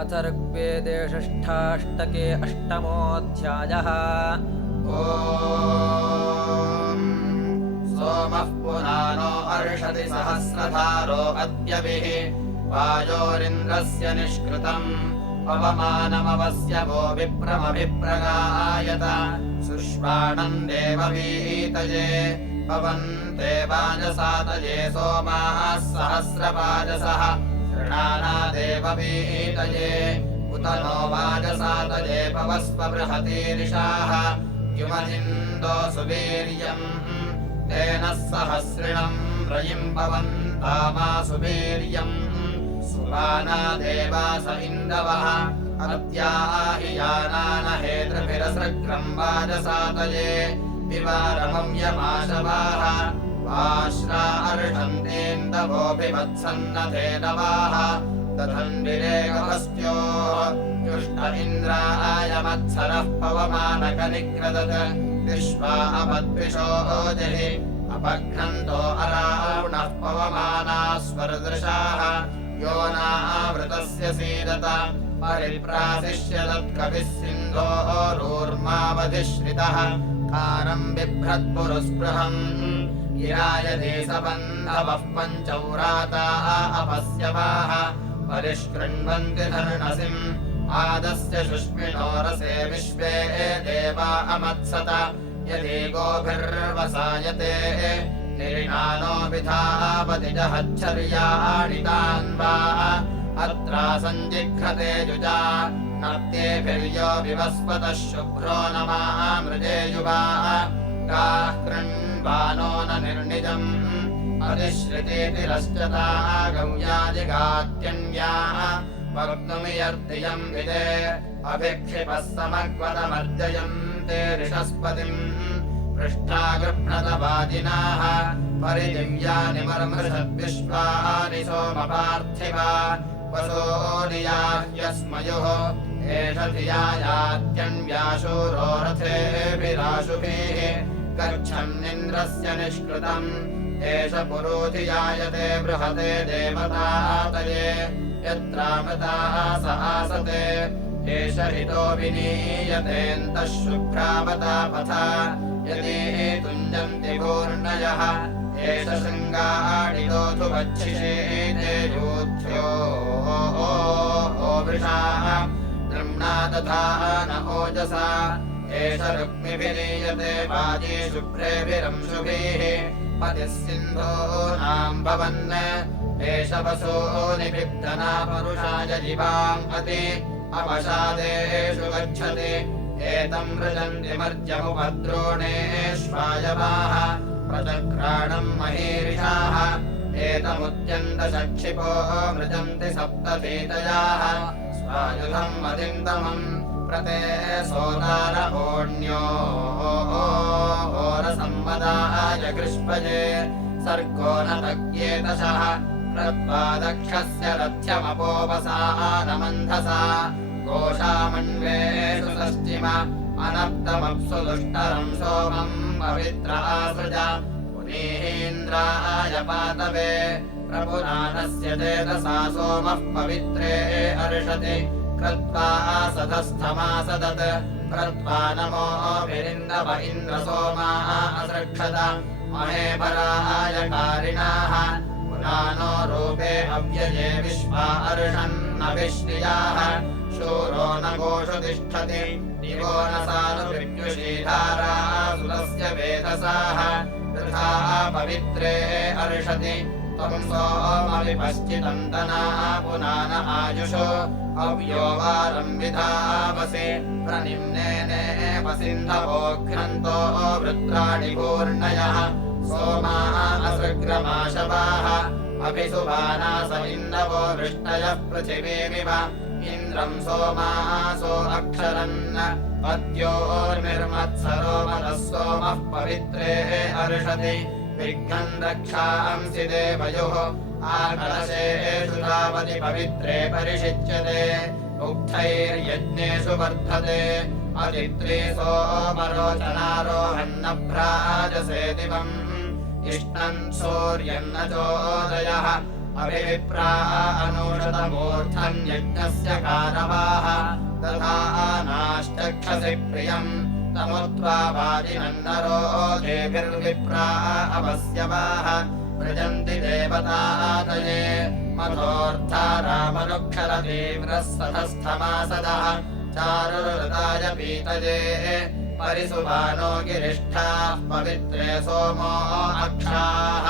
अथ ऋग्वेदे षष्ठाष्टके अष्टमोऽध्यायः। ॐ सोमः पुराणो अर्षति सहस्रधारो अद्यभिः वायोरिन्द्रस्य निष्कृतम् पवमानमवस्य वो विप्रमभिप्रगायत। सुष्वाणम् देववीतये पवन्ते वाजसातये सोमाः सहस्रपाजसः देववीतये उत नो वाजसातये पवस्व बृहतीरिषाः युमहिन्दो सुवीर्यम्। तेन सहस्रिणम् रयिम् पवन्तामा सुवीर्यम्। सुवाना देवास इन्दवः अत्याहि यानान हेतृभिरसृग्रम् वाजसातये विवारमम् यमाशवाः वाश्रा अर्षन्तेन्दवोऽपि वत्सन्नथेनवाः तथन्विरेकवस्त्योः जुष्ट इन्द्राय मत्सरः पवमानकनिक्रदत्। विश्वा अपद्विषो जहि अपघ्नन्तो अरावणः पवमाना स्वरदृशाः यो नावृतस्य सीदत परिप्राशिष्य तत्कविः सिन्धोरूर्मावधिश्रितः कारम् बिभ्रत्पुरुस्पृहम् गिरायते सबन्धवः पञ्चौराताः अपस्यवाः परिष्कृण्वन्ति धर्णसिम् आदस्य शुष्मिणो रसे विश्वे देवा अमत्सत। यदि गोभिर्वसायते, निर्णानो विधावति जहच्छर्याणि तान् वा अत्रा सञ्जिघ्रते युजा नर्त्येभिर्यो विवस्वतः शुभ्रो नमामृजेयुवा। गाः कृण्वानो न निर्णिजम् अधिश्रितेतिरश्चता गौयाजिगात्यन्याः वक्तुमियर्तियम् विदे अभिक्षिपः समग्वतमर्जयम् ते ऋषस्पतिम्। पृष्ठा परिदिव्यानि मर्मृषद्विश्वानि सोमपार्थिवा। वसोनियाह्यस्मयोः एष धियायात्यन्व्याशूरो गच्छन्निन्द्रस्य निष्कृतम्। एष पुरोधियायते बृहते देवतातये यत्रामृताः स आसते। एष हितो विनीयतेऽन्तः शुभ्रावता पथा। यदि तुञ्जन्ति पूर्णयः एष वच्छिषेते योध्यो वृषाः नृम्णा तथा न ओजसा एष रुक्मिभिरीयते वाजी शुभ्रेभिरंशुभिः पतिः सिन्धूनाम् भवन् एष निबिब्धना परुषाय जीवाम् अति अपशादेषु गच्छति। एतम् मृजन्ति मर्जमुपद्रोणेष्वायवाः प्रचक्राणम् महीरिषाः। एतमुत्यन्तशक्षिपो मृजन्ति सप्ततीतयाः स्वायुधम् मदिन्दमम् प्रते सोदारहोण्यो होरसम्मदाय गृष्पजे सर्गो न तज्ञेतशः प्रत्वादक्षस्य रथ्यमपोपसानमन्धसा गोषामण्वेषु षष्टिम अनप्तमप्सु दुष्टरम् सोमम् पवित्रासृज पुनीन्द्राय पातवे प्रपुराणस्य चेतसा सोमः पवित्रे अर्षति कृत्वा सधस्थमासदत् कृत्वा नमोभिरिन्दव इन्द्रसोमाः असृक्षत। महेपराय कारिणाः पुराणो रूपे अव्यये विश्वा अर्षन्नभिश्रियाः शूरो न गोषु तिष्ठति। दिवो न सानुविद्युषीधारा सुतस्य वेदसाः। वृथा पवित्रे अर्षति सोमविपश्चितम् तना पुनान आयुषो अव्यो वारम् विधावसि प्रनिम्नेने वसिन्धवोघ्नन्तो वृत्राणि पूर्णयः सोमाः असृग्रमाशवाः अभिसुभानास इन्दवो वृष्टयः पृथिवीमिव इन्द्रम् सोमासो अक्षरन् पद्योर्मिर्मत्सरो मनः सोमः पवित्रे अर्षति विघ्नम् रक्षांसि देवयोः आकलशेषु तावति पवित्रे परिषिच्यते। उक्थैर्यज्ञेषु वर्धते। अदित्रे दिवम्। इष्टम् सूर्यन्न चोदयः। अभिविप्रा अनूषतमूर्धन्यज्ञस्य कारवाः। तथा नाश्चक्षसि प्रियम् तमुत्वा वाजिनन्नरो देभिर्विप्रा अवस्यवाः व्रजन्ति देवतातये मथोऽर्था रामनुक्षरतीव्रः सतस्थमासदः चारुहृदाय पीतये। परिसुभानो गिरिष्ठाः पवित्रे सोमो अक्षाः।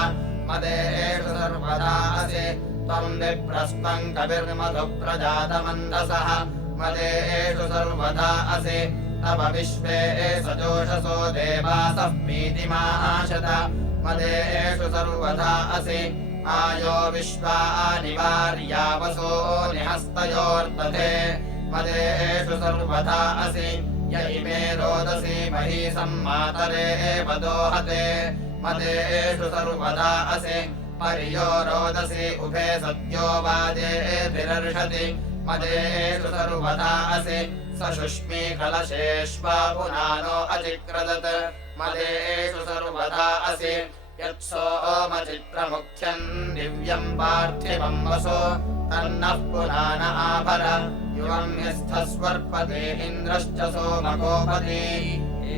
मदेषु सर्वदा असि। त्वम् विप्रस्पम् कविर्मधुप्रजातमन्दसः। मदेषु सर्वदा असि तव विश्वे सजोषसो देवासः पीतिमाशत मदेषु सर्वदा असि। आयो विश्वानिवार्यावसो निहस्तयोर्दधे। मदेषु सर्वदा असि। य इमे रोदसी मही सम्मातरे एव दोहते। मदेषु सर्वदा असि। पर्यो रोदसी उभे सद्यो वाजेभिरर्षति मदेषु सर्वदा असि। स शुष्मी कलशेष्वा पुनानो अचिक्रदत्। मदेषु सर्वदा असि। यत्सोमचित्रमुख्यम् दिव्यम् पार्थिवम् वसो। तन्नः पुनान आभर। युवम् यस्थस्वर्पते इन्द्रश्च सोमकोपति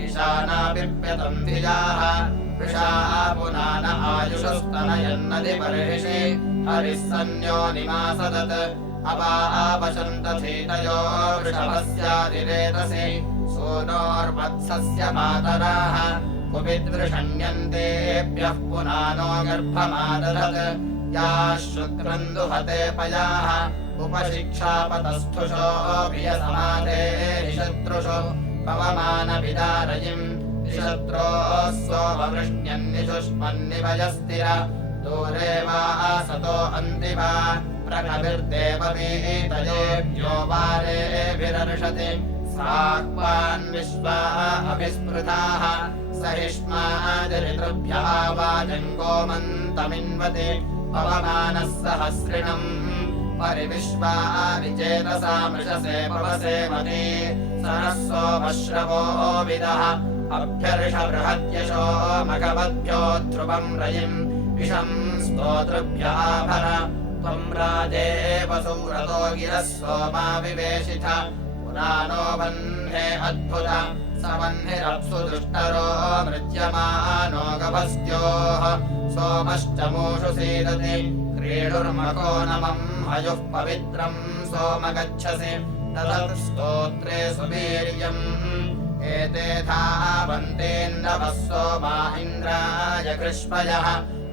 ईशानापिप्यतम् धियाः वृषाः पुनान आयुषस्तनयन्नदिपर्हिषि हरिः सन्न्यो निमासदत् आपशन्तधीतयो वृषभस्यादिरेतसि सूनोर्वत्सस्य मातराः कुपिदृषण्यन्तेभ्यः पुनानो गर्भमादधत्। याः शुक्रम् दुहते पयाः उपशिक्षापतस्थुषोऽभियसमाधेरिशत्रुषु पवमानविदारयिम् त्रिशत्रोः सोमवृष्ण्यन्निषुष्मन्निवयस्तिर दूरे वा असतो अन्तिवा प्रकविर्देवमीतयेभ्यो वारेभिरर्षति साक्वान् विश्वा अभिस्मृताः। सहिष्मादिऋतृभ्यः वाजङ्गोमन्तमिन्वति पवमानः सहस्रिणम् परिविश्वारिचेतसा मृषसे पवसे मती सरः सोमश्रवो विदः अभ्यर्ष बृहत्यशो मघवद्भ्यो ध्रुवम् रयिम्। विषम् स्तोतृभ्याभर त्वम् राजेव सुव्रतो गिरः सोमा विवेशिथ। पुराणो वह्ने अद्भुत। स वह्निरप्सु दुष्टरो मृज्यमानो गभस्त्योः। सोमश्च मूषु सीदति क्रीडुर्मको नमम् हयुः पवित्रम् सोम गच्छसि तदत् स्तोत्रे सुवीर्यम्। एते धावन्तेन्दवः सोमा इन्द्राय कृष्मयः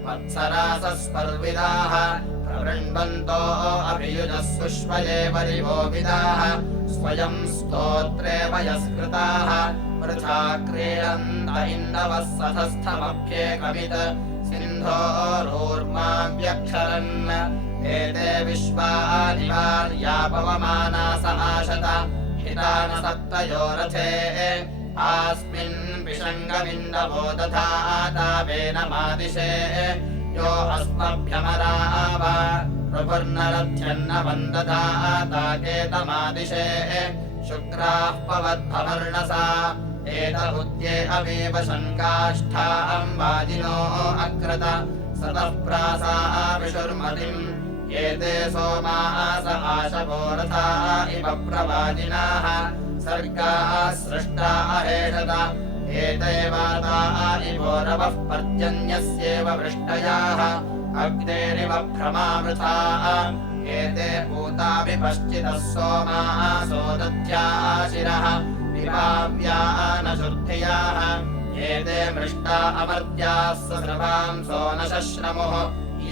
वत्सरासस्पर्विदाः प्रवृण्वन्तो अभियुजः सुष्मये परिवोविदाः स्वयम् स्तोत्रे वयस्कृताः। वृथा क्रीडन्त इन्दवः सतस्थमभ्येकमित् सिन्धोरोर्माव्यक्षरन्। एते विश्वानिवार्यापवमाना समाशत। सप्तयो रथे आस्मिन् विषङ्गमिन्दवो दधातावेन मादिशे यो अस्मभ्यमराव प्रपुर्नरथ्यन्न वन्दधाताकेतमादिशे शुक्राः पवद्भवर्णसा। एतबुद्ध्ये अवीव शङ्काष्ठा अम्बाजिनो अक्रत सतः प्रासा विशुर्मतिम्। एते सोमास आशवोरथा इव प्रवाजिनाः। सर्गाः सृष्टा अहेषत एते वाता इवोरवः पर्जन्यस्येव वृष्टयाः अग्नेरिव भ्रमावृथाः एते पूता विपश्चितः सोमाः विभाव्या न शुद्धियाः। एते मृष्टा अमर्त्याः ससृवांसो न शश्रमुः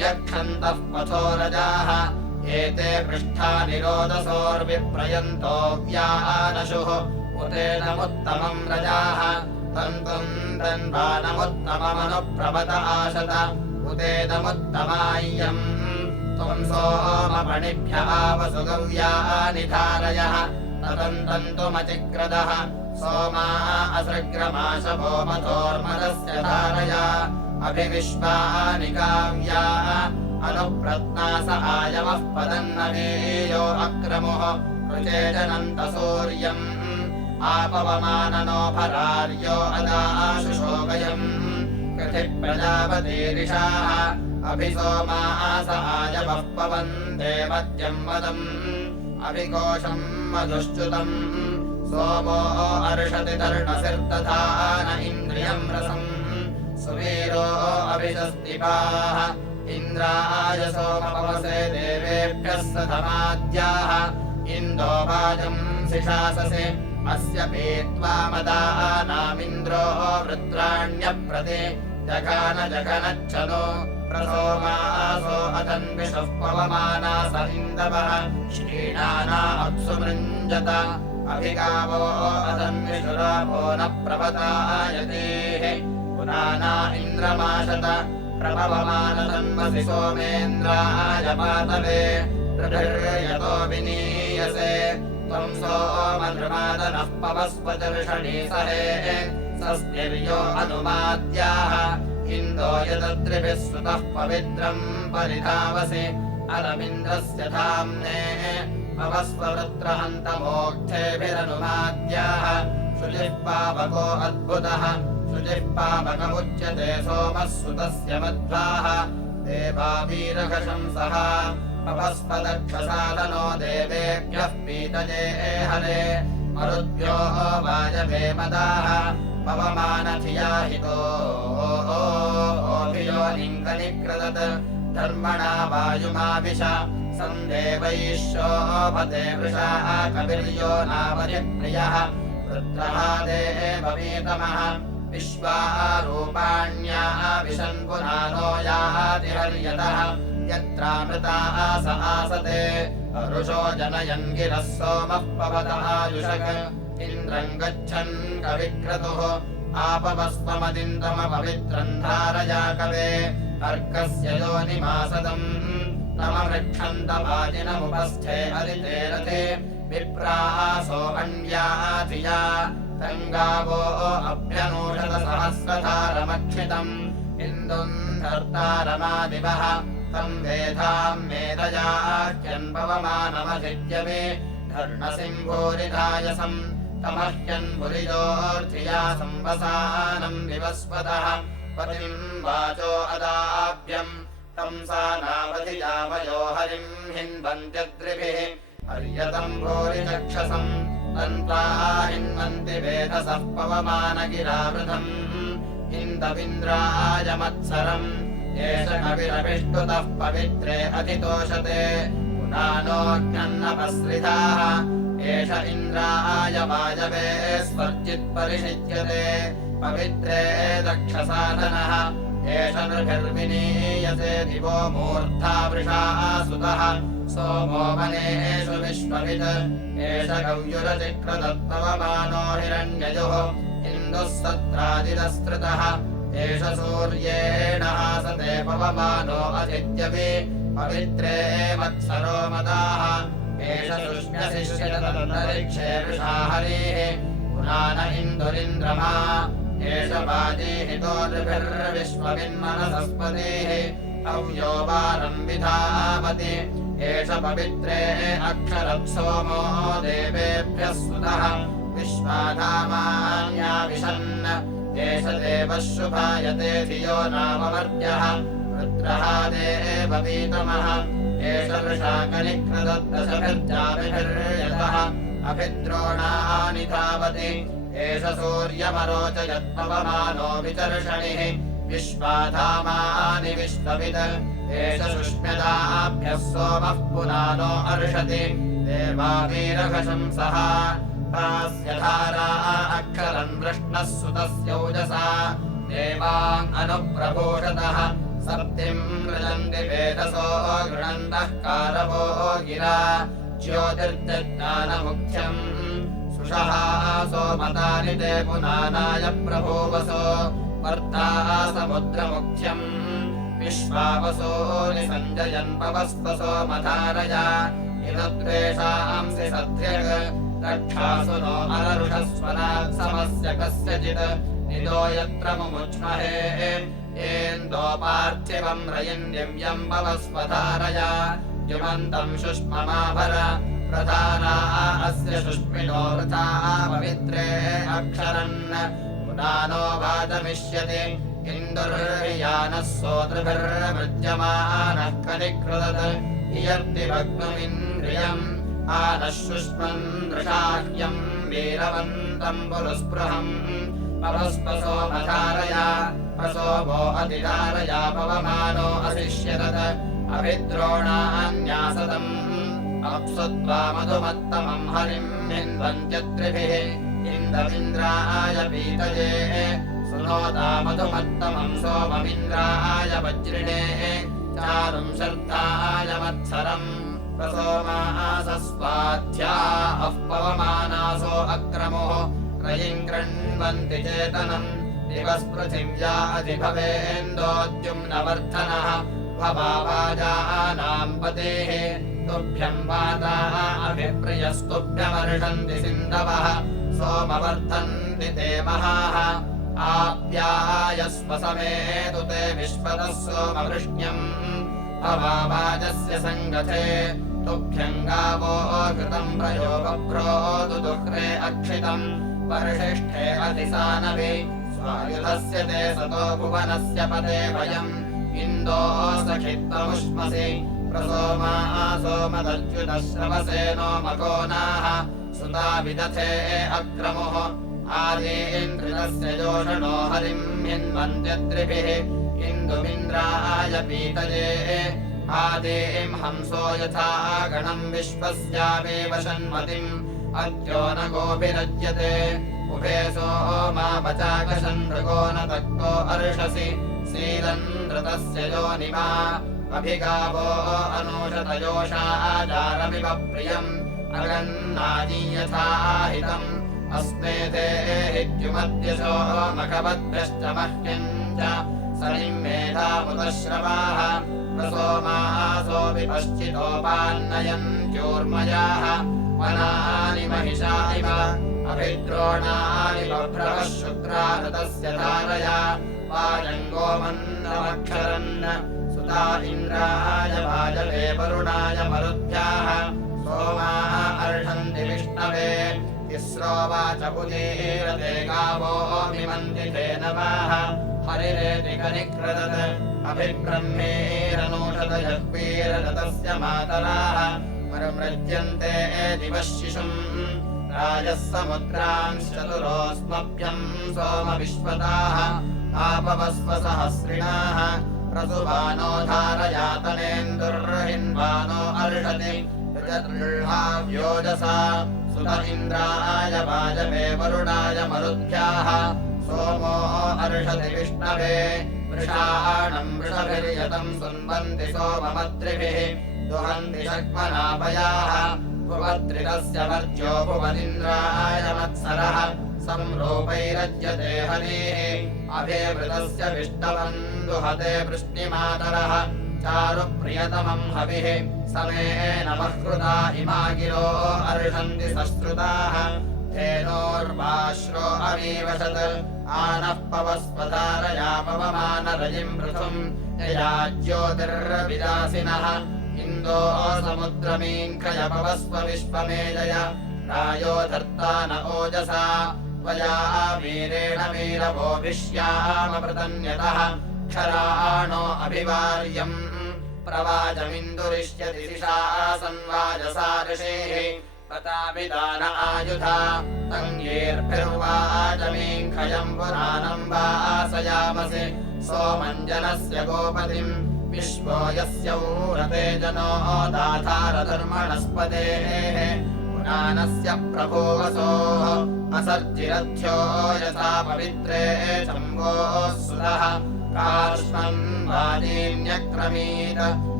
यक्षन्तः पथोरजाः। एते पृष्ठा निरोधसोर्विप्रयन्तो व्यानशुः उतेनमुत्तमम् रजाः तन्तुम् तन्वानमुत्तममनुप्रवत आशत उतेदमुत्तमाय्यम् त्वम् सोमपणिभ्य आवसुगव्यानि धारयः तदन्तन्तुमचिक्रदः सोमा असृग्रमाशभो मथोर्मदस्य धारया अभिविश्वानि काव्या अनुप्रत्नास आयवः पदन्नवीयो अक्रमुः ऋचेजनन्तसूर्यम् आपवमाननो भरार्यो अदाशुशोकयम्। अधि प्रजापतीरिषाः अभि सोमास आयवः पवन्ते मद्यम् वदम् अभिकोशम् मधुश्च्युतम्। सोमो अर्षति तर्णसिर्दधा न इन्द्रियम् रसम्। सुवीरो अभिषस्तिपाः इन्द्राय सोमपवसे देवेभ्यः सधमाद्याः इन्दो वाजम् शिशाससे अस्य पीत्वा मदानामिन्द्रो वृत्राण्यप्रति। जघान जघनच्छनो प्रसोमासो अतन्विषः पवमानास इन्दवः श्रीणाना मृञ्जत। अभिगावो अतन्विषुरापो न प्रपतायतेः पुराना इन्द्रमाशत। प्रभवमानसन्मसि सोमेन्द्राय पातवे। प्रभिर्यतो विनीयसे अनुमाद्याः। इन्दो यदत्रिभिः सुतः पवित्रम् परिधावसि अलमिन्द्रस्य धाम्ने पवस्ववृत्रहन्तमोक्षेभिरनुमाद्याः। शुचिः पावको अद्भुतः। शुचिः पावकमुच्यते सोमः सुतस्य मध्वाः। देवावीरघशंसः पवस्पदक्षसाधनो देवेभ्यः पीतये हरे। मरुद्भ्यो वायवे मदाः। ओभियो लिङ्गनिकृदत् धर्मणा वायुमाविश। सन्देवैः शोभते वृषा कविर्यो नावधिप्रियः वृत्रः देववीतमः विश्वारूपाण्या विशन् पुराणो याति हर्यतः यत्रामृता ऋषो जनयन् गिरः सोमः पवतायुषक इन्द्रम् गच्छन् कविक्रतुः। आपवस्वमदिन्दमपवित्रम् धारया कवे। अर्कस्य योनिमासदम् नमवृक्षन्तवाजिनमुपस्थे हरिते रथे विप्रासो अन्याधिया तङ्गावो अभ्यनूषदसहस्रधारमक्षितम् इन्दुम् धर्तारमादिवः तम् वेधाम् मेधयाख्यन्पवमानमधिद्यवे धर्णसिंहोरिधायसम् तमह्यन् पुरिजोर्धिया संवसानम् विवस्वतः पतिम् वाचो अदाभ्यम् तम् सा नावधियामयो हरिम् हिन्वन्त्यद्रिभिः हर्यतम् भूरिचक्षसम् तन्त्वा हिन्वन्ति वेदसः पवमानगिरावृतम् इन्दविन्द्राय मत्सरम् एष कविरभिष्टुतः पवित्रे अतितोषते। पुनानोऽज्ञन्नपश्रिताः एष इन्द्राय वायवे स्वर्जित्परिषिच्यते पवित्रे दक्षसाधनः। एष नृभिर्विनीयते दिवो मूर्धा वृषाः सुतः। सोमो वनेषु विश्ववित्। एष गव्युरचिक्रदत्तवमानो हिरण्ययोः इन्दुः सत्रादिदस्कृतः एष सूर्येण हासते पवमानो अचित्यपि पवित्रे मत्सरो मदाः एष शुष्ण्यशिष्यतन्तरिक्षे वृषा हरिः। पुराण इन्दुरिन्द्रमा। एष नृभिर्विश्वविन्मनसस्पतिः अव्यो विधावति एष पवित्रे अक्षरः सोमो देवेभ्यः सुतः विश्वाधामान्याविशन् एष देवः शुभायते धियो नामवर्त्यः रुद्रः देववीतमः एष वृषाकनिकृदद्दशभिर्जाभिभिर्यतः अभिद्रोणानि धावति एष सूर्यमरोचयत्पवमानो विचर्षणिः। विश्वाधामानि विश्वविद एष सुष्म्यदाभ्यः सोमः पुरानो अर्षति। देवावीरघशंसः प्रास्य धारा अक्षरम् वृष्णः सुतस्यौजसा देवान् अनुप्रभूषतः सप्तिम् रजन्ति वेदसो गृणन्तः कारवो गिरा। ज्योतिर्जज्ञानमुख्यम् सुषः सोमतानि ते पुनानाय प्रभूवसो। वर्ता समुद्रमुख्यम् विश्वावसोनि सञ्जयन् पवस्पसो मधारया। इदद्वेषांसि सध्यग रक्षासु नो अनरुषस्वनात् समस्य कस्यचित्। निदो यत्र मुमुच्महे येन्दो पार्थिवम् रयिन्दिव्यम् पवस्वधारया युमन्तम् शुष्ममाभर। प्रधाना अस्य शुष्मिनो वृथा पवित्रे अक्षरन्। पुनानो वादमिष्यति। इन्दुर्यानः सोतृभिर्मृज्यमानः कनिकृदत्। इयर्तिभग्नमिन्द्रियम् आनः शुष्मन् दृशाह्यम् वीरवन्तम् पुरस्पृहम् पवस्पसो मधारया प्रसोमो अधिधारया पवमानो अशिष्यतत् अभिद्रोणान्यासदम्। अप्सुत्वा मधुमत्तमम् हरिम् हिन्वन्त्यत्रिभिः इन्दमिन्द्राय पीतये। सुनोदा मधुमत्तमम् सोममिन्द्राय वज्रिणे। चारुम् शर्धाय वत्सरम् प्रसोमासस्वाध्या अः पवमानासो अक्रमोः रयिम् कृण्वन्ति चेतनम्। दिवस्पृथिव्या अधिभवेन्दोद्युम्नवर्धनः भवाजानाम् पतेः तुभ्यम् वाताः अभिप्रियस्तुभ्यमर्षन्ति सिन्धवः। सोमवर्धन्ति ते महाः। आप्यायस्व समेतु ते विश्वतः सोमवृष्ण्यम् भवावाजस्य सङ्गथे तुभ्यम् गावो कृतम् प्रयो बभ्रोतु दुह्रे अक्षितम् स्वायुधस्य ते सतो भुवनस्य पदे वयम् इन्दो सखित्वमुष्मसि प्रसोमा सोमदच्युतः श्रवसेनो मकोनाः सुता विदथे अक्रमुः आदीन्द्रितस्य जोषणो हरिम् हिन्वन्त्यत्रिभिः इन्दुमिन्द्राय पीतये आदेम् हंसो यथा गणम् विश्वस्यामेव शन्मतिम् अद्यो न गोभिरज्यते। उभे सोमा मृगो न तक्तो अर्षसि। शीलन्द्रतस्य योनिमा अभिगावो अनूषतयोषाचारमिव प्रियम्। अगन्नादीयथाहितम् अस्मेते हित्युमद्यशो मखवद्भ्यश्च मह्यम् च प्रसोमासो विपश्चितोपान्नयन्त्योर्मयाः वनानि महिषा इव अभिद्रोणानि बभ्रवः शुक्रानतस्य धारया। वाजङ्गोमन्नमक्षरन् सुता इन्द्राय वाजवे वरुणाय मरुद्भ्याः। सोमाः अर्षन्ति विष्णवे तिस्रो वाच उदीरते गावो मिमन्ति ते हरिरेति कनिक्रदत् अभिब्रह्मेरनूषदयह्वीरतस्य मातराः। मरुमृज्यन्ते दिवः शिशुम् राजः समुद्रांश्च चतुरोऽस्मभ्यम् सोमविश्वताः। आपवस्व सहस्रिणाः प्रसुवानो धारयातनेन्दुर्हिन्वानो अर्षति। सुत इन्द्राय वाजवे वरुणाय मरुद्भ्याः। सोमो अर्षति विष्णवे वृषाणम् वृषभिर्यतम् सुन्वन्ति सोममत्रिभिः दुहन्ति शक्मनापयाः भुवत्रितस्य वर्ज्यो भुवदिन्द्राय मत्सरः। संरूपैरज्यते हरिः अभिवृतस्य विष्टवम् दुहते वृष्टिमातरः। चारुप्रियतमम् हविः। समेन महृता इमा गिरो अर्षन्ति सश्रुताः धेनोर्वाश्रो अमीवशत् आनः पवस्वधारया पवमानरजिम् पृथुम्। यया ज्योतिर्विदासिनः इन्दो समुद्रमीङ्कय पवस्व विश्वमेजय रायो धर्ता न ओजसा। त्वया वीरेण वीरवोभिष्यामपृतन्यतः क्षराणो अभिवार्यम्। दिशा सन्वाजसा ऋषेः आयुधा तङ्गीर्भिर्वाचमीङ्खयम् पुराणम् वासयामसि सोमञ्जनस्य गोपतिम् विश्वो यस्य ऊरते जनो दाधारधर्मणस्पतेः। पुराणस्य प्रभोवसोः असर्जिरथ्यो यथा पवित्रे चम्बोः सुरः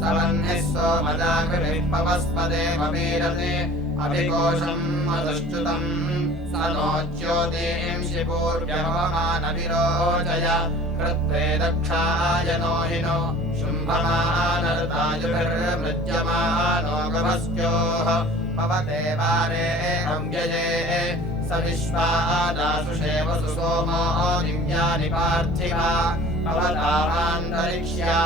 सवह्निः सोमजागृभिः पवस्पदेव वीरते अभिकोशम् मधुश्च्युतम् स नो ज्योतींषि पूर्व्यपमानविरोचय कृत्वे दक्षाय नो हिनो शुम्भमानर्तायुभिर्मृज्यमानो गभस्योः पवते वारे अव्यये स विश्वादासुषेव सुसोमो दिव्यानि पार्थिवा पवतामान्तरिक्ष्या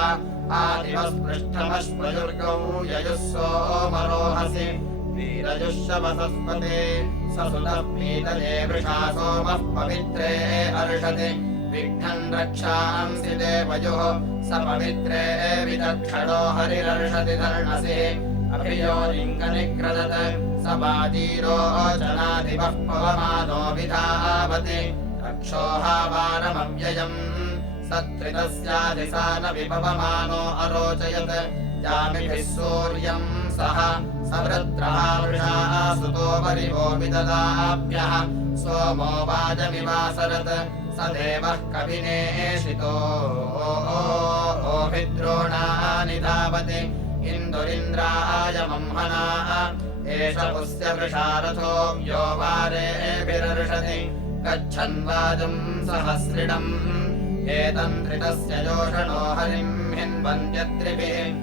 आदिवस्पृष्ठमश्वयुर्गौ ययुः सोमरोहसि वीरजुःशवसस्पते स सुतः पीतये वृषा सोमः पवित्रे अर्षति। विघ्नम् रक्षांसि देवयोः स पवित्रे विदक्षणो हरिरर्षति धर्णसिः। अभियो लिङ्गनिक्रदत् स वाजीरो जनाधिपः पवमानो विधावति। रक्षोहावानमव्ययम् सत्रितस्याधिसा न विपवमानो अरोचयत् जामिभिः सूर्यम् सः सवृत्रः वृषाः सुतो परिवो विददाभ्यः। सोमो वाजमिवासरत्। स देवः कविनेशितो। ओभिद्रोणानि धावति। इन्दुरिन्द्राय मंहनाः एष पुस्य वृषारथो यो वारेभिरर्षति। गच्छन् वाजम् सहस्रिणम्। एतन्त्रितस्य जोषणो हरिम् हिन्वन्त्यत्रिभिः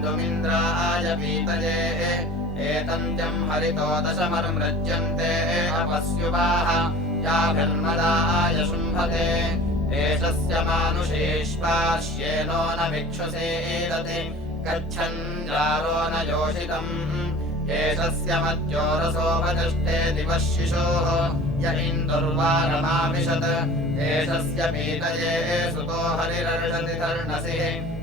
इन्दुमिन्द्राय पीतये एतन्त्यम् हरितो दशमर्मृज्यन्ते अपस्युवाः याभिर्मदाय शुम्भते एषस्य मानुषेष्वाश्येनो न भिक्षुसेदति गच्छन् जारो न योषितम् एषस्य मद्योरसोपदष्टे दिवः शिशोः। य इन्दुर्वारमाविशत्। एषस्य पीतये सुतो हरिरर्षति धर्णसिः।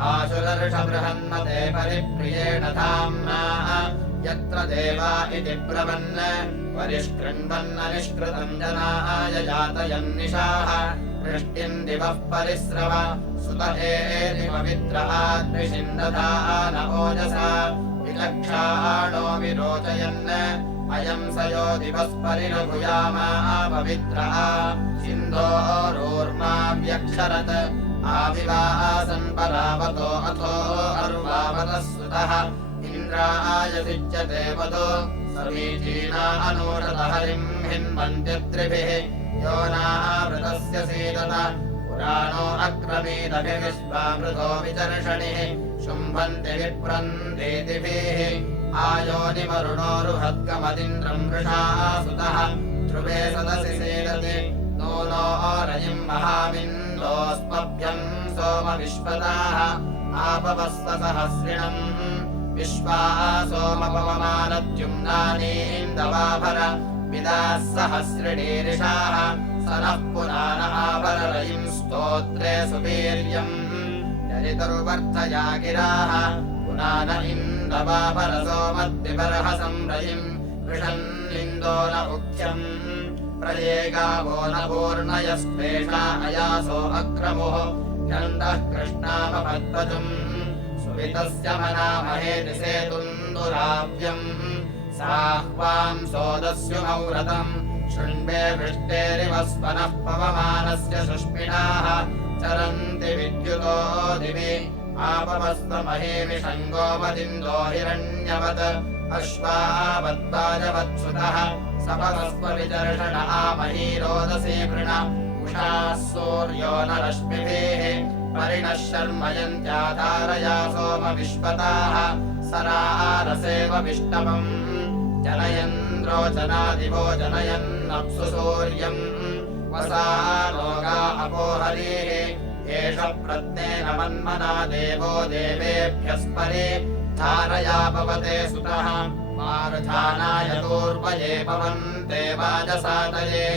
आशुरर्षबृहन्मते परिप्रियेण धाम्ना। यत्र देवा इति ब्रवन् परिष्कृण्वन्ननिष्कृतम् जनाय जातयन्निशाः। वृष्टिम् दिवः परिस्रव सुत एरिममित्रहाद्विषिन्दधान ओजसा। विलक्षाणो विरोचयन् अयम् स यो दिवस्परिरभुयामा पवित्रः सिन्दोरोर्माव्यक्षरत् आविवासन् परावतो अथो अर्वावतः सुतः सिच्यते वदो समीचीना हरिम् हिन्वन्त्यत्रिभिः। यो नावृतस्य सीदत। पुराणो अक्रमीदभिविश्वामृतो विचर्षणिः। शुम्भन्ति विप्रन्देतिभिः आयोनिवरुणोरुहद्गमदिन्द्रम् वृषाः सुतः। ध्रुवे सदसि सीदति। नो नो रयिम् महामिन्दोऽस्मभ्यम् सोम विश्वताः आपवस्वसहस्रिणम् विश्वा सोमपवमानद्युम्नानीन्दवाभर। विदाः सहस्रिणीरिषाः स नः पुराण आवररयिम् स्तोत्रे गिराः पुनान इन्दवाभर मुख्यम् प्रयेगावो न पूर्णयस्त्वेषा अयासो अक्रमुः गन्धः कृष्णामपद्वजुम् सुवितस्य मनामहे दिसेतुन्दुराव्यम् साह्वाम् सोदस्युमौरतम् शृण्वे वृष्टेरिव स्वनः पवमानस्य सुष्मिणाः चरन्ति विद्युतो दिवि आपवस्वमहेमिषङ्गोपदिन्दो हिरण्यवत् अश्वावद्वाजवत्सुतः सपवस्वविचर्षण आमहीरोदसी वृण उषाः सूर्यो न रश्मिभिः परिणः शर्मयन्त्याधारया सोम विश्वताः सरारसेव विष्टवम् जनयन्द्रोचनादिवो जनयन्नप्सु सूर्यम् वसारोगा अपोहरीः एष प्रत्नेन मन्मना देवो देवेभ्यस्परे धारया पवते सुतः मारुधानाय पूर्वये पवन्ते वाजसातये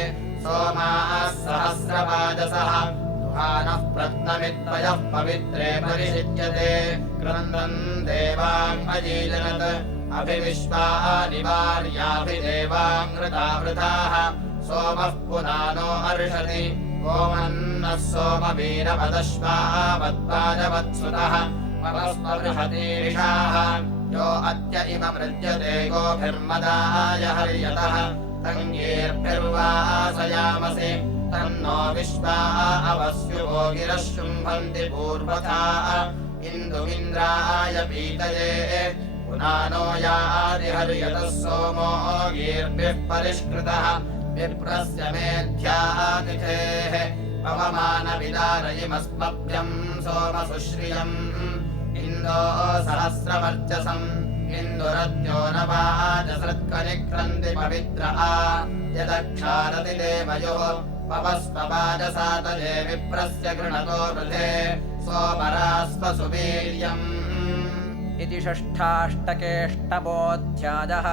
सोमाः सहस्रवाजसः दुहानः प्रत्नमित्वयः पवित्रे परिषिच्यते क्रन्दन् देवाङ्गजीजनत् अभिविश्वा निवार्याभिदेवाङ्कृतावृताः सोमः पुनानो अर्षति ओमन्नः सोमवीरपदश्वावद्वाजवत्सुतः पवस्मबृहतीषाः यो अद्य इम मृज्यते गोभिर्मदाय हर्यतः। तङ्गीर्भिर्वासयामसि। तन्नो विश्वा अवस्युवो गिरः शुम्भन्ति पूर्वथा। इन्दुमिन्द्राय पीतये। पुनानो यादिहर्यतः सोमो गीर्भिः परिष्कृतः विप्रस्य मेध्यातिथेः पवमानविदारयिमस्मभ्यम् सोमसुश्रियम्। इन्दो सहस्रवर्चसम् इन्दुरद्यो न वाजसृत्कनिक्रन्ति पवित्र यदक्षारति देवयोः पवस्पवाजसातये विप्रस्य गृणतो वृधे सोमरास्वसुवीर्यम् इति षष्ठाष्टकेष्टमोऽध्यायः